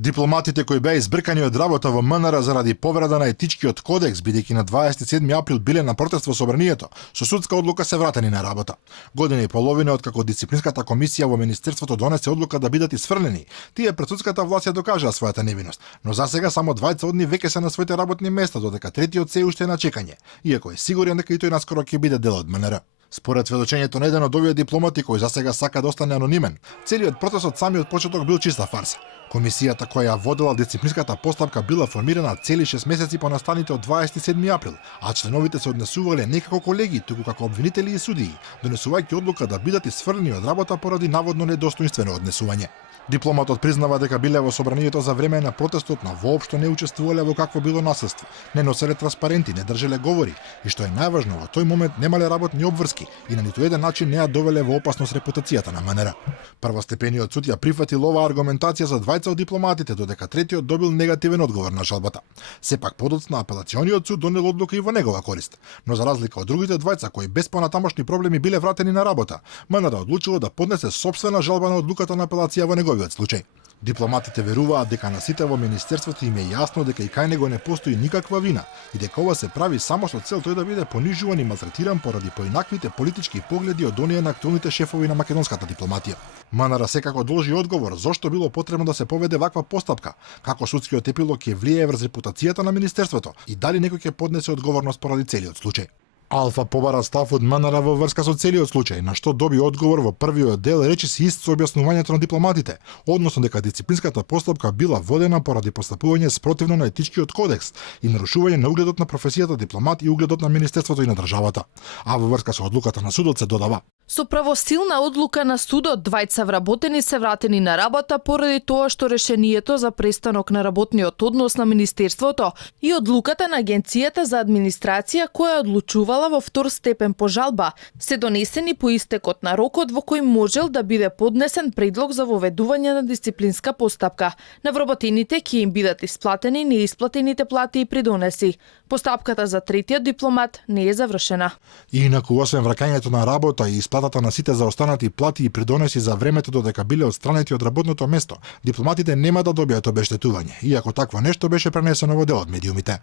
Дипломатите кои беа избркани од работа во МНР заради повреда на етичкиот кодекс, бидејќи на 27 април биле на протест во собранието, со судска одлука се вратени на работа. Година и половина откако дисциплинската комисија во министерството донесе одлука да бидат исфрлени, тие пред судската власт ја докажаа својата невиност, но за сега само двајца од нив веќе се на своите работни места, додека третиот се уште е на чекање, иако е сигурен дека и тој наскоро ќе биде дел од МНР. Според сведочењето на еден од овие дипломати кој за сега сака да остане анонимен, целиот процес од самиот почеток бил чиста фарса. Комисијата која ја водела дисциплинската постапка била формирана цели 6 месеци по настаните од 27 април, а членовите се однесувале не како колеги, туку како обвинители и судии, донесувајќи одлука да бидат исфрлени од работа поради наводно недостоинствено однесување. Дипломатот признава дека биле во собранието за време на протестот, но воопшто не учествувале во какво било насилство, не носеле транспаренти, не држеле говори и што е најважно, во тој момент немале работни обврски и на ниту еден начин не ја довеле во опасност репутацијата на МНР. Првостепениот суд ја прифатил оваа аргументација за двајца од дипломатите, додека третиот добил негативен одговор на жалбата. Сепак подоцна апелациониот суд донел одлука и во негова корист, но за разлика од другите двајца кои без понатамошни проблеми биле вратени на работа, МНР одлучило да поднесе сопствена жалба на одлуката на апелација во неговиот случај. Дипломатите веруваат дека на сите во министерството им е јасно дека и кај него не постои никаква вина и дека ова се прави само со цел тој да биде понижуван и малтретиран поради поинаквите политички погледи од оние на актуелните шефови на македонската дипломатија. МНР секако должи одговор зошто било потребно да се поведе ваква постапка, како судскиот епилог ќе влијае врз репутацијата на министерството и дали некој ќе поднесе одговорност поради целиот случај. Алфа побара став од МНР во врска со целиот случај, на што доби одговор во првиот дел речиси ист со објаснувањето на дипломатите, односно дека дисциплинската постапка била водена поради постапување спротивно на етичкиот кодекс и нарушување на угледот на професијата дипломат и угледот на министерството и на државата. А во врска со одлуката на судот се додава: со правосилна одлука на судот, двајца вработени се вратени на работа поради тоа што решението за престанок на работниот однос на министерството и одлуката на Агенцијата за администрација која одлучувала во втор степен по жалба се донесени по истекот на рокот во кој можел да биде поднесен предлог за воведување на дисциплинска постапка. На вработените ќе им бидат исплатени неисплатените плати и придонеси. Постапката за третиот дипломат не е завршена. Инаку, освен враќањето на работа и исплатата на сите заостанати плати и придонеси за времето додека биле отстранети од работното место, дипломатите нема да добијат обештетување, иако такво нешто беше пренесено во дел од медиумите.